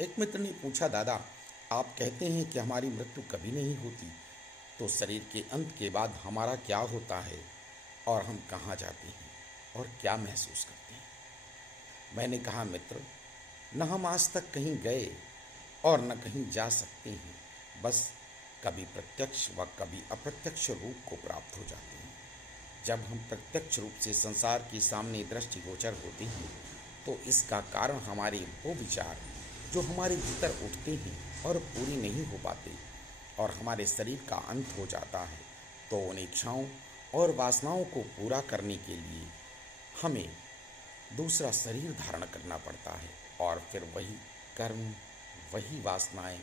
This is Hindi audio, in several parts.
एक मित्र ने पूछा, दादा, आप कहते हैं कि हमारी मृत्यु कभी नहीं होती, तो शरीर के अंत के बाद हमारा क्या होता है और हम कहाँ जाते हैं और क्या महसूस करते हैं? मैंने कहा, मित्र, न हम आज तक कहीं गए और न कहीं जा सकते हैं। बस कभी प्रत्यक्ष व कभी अप्रत्यक्ष रूप को प्राप्त हो जाते हैं। जब हम प्रत्यक्ष रूप से संसार के सामने दृष्टिगोचर होते हैं, तो इसका कारण हमारे वो विचार जो हमारे भीतर उठते हैं और पूरी नहीं हो पाते और हमारे शरीर का अंत हो जाता है, तो उन इच्छाओं और वासनाओं को पूरा करने के लिए हमें दूसरा शरीर धारण करना पड़ता है और फिर वही कर्म, वही वासनाएं,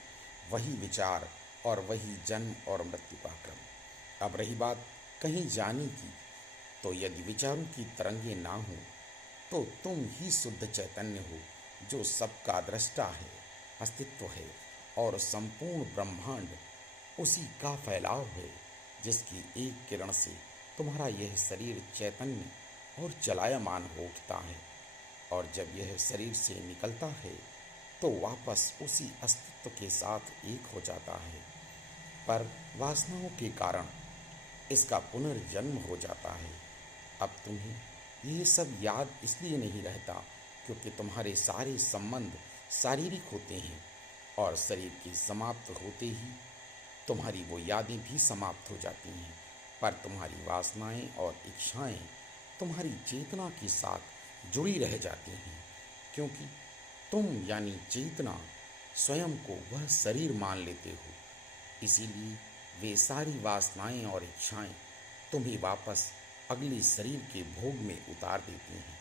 वही विचार और वही जन्म और मृत्यु का क्रम। अब रही बात कहीं जाने की, तो यदि विचारों की तरंगे ना हो, तो तुम ही शुद्ध चैतन्य हो जो सबका दृष्टा है, अस्तित्व है और संपूर्ण ब्रह्मांड उसी का फैलाव है, जिसकी एक किरण से तुम्हारा यह शरीर चैतन्य और चलायमान हो उठता है। और जब यह शरीर से निकलता है, तो वापस उसी अस्तित्व के साथ एक हो जाता है। पर वासनाओं के कारण इसका पुनर्जन्म हो जाता है। अब तुम्हें ये सब याद इसलिए नहीं रहता क्योंकि तुम्हारे सारे संबंध शारीरिक होते हैं और शरीर के समाप्त होते ही तुम्हारी वो यादें भी समाप्त हो जाती हैं। पर तुम्हारी वासनाएं और इच्छाएं तुम्हारी चेतना के साथ जुड़ी रह जाती हैं, क्योंकि तुम यानी चेतना स्वयं को वह शरीर मान लेते हो। इसीलिए वे सारी वासनाएं और इच्छाएं तुम्हें वापस अगले शरीर के भोग में उतार देती हैं।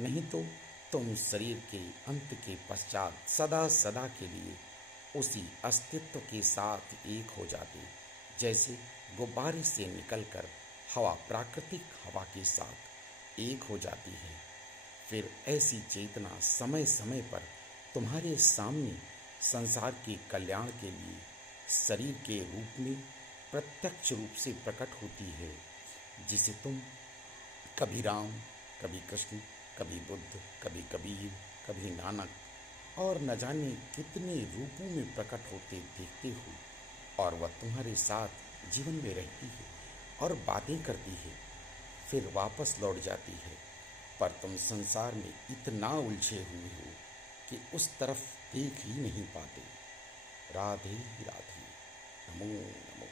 नहीं तो तुम शरीर के अंत के पश्चात सदा सदा के लिए उसी अस्तित्व के साथ एक हो जाते, जैसे गुब्बारे से निकलकर हवा प्राकृतिक हवा के साथ एक हो जाती है। फिर ऐसी चेतना समय समय पर तुम्हारे सामने संसार के कल्याण के लिए शरीर के रूप में प्रत्यक्ष रूप से प्रकट होती है, जिसे तुम कभी राम, कभी कृष्ण, कभी बुद्ध, कभी कबीर, कभी नानक और न जाने कितने रूपों में प्रकट होते देखते हो। और वह तुम्हारे साथ जीवन में रहती है और बातें करती है, फिर वापस लौट जाती है। पर तुम संसार में इतना उलझे हुए हो कि उस तरफ देख ही नहीं पाते। राधे राधे। नमो नमो।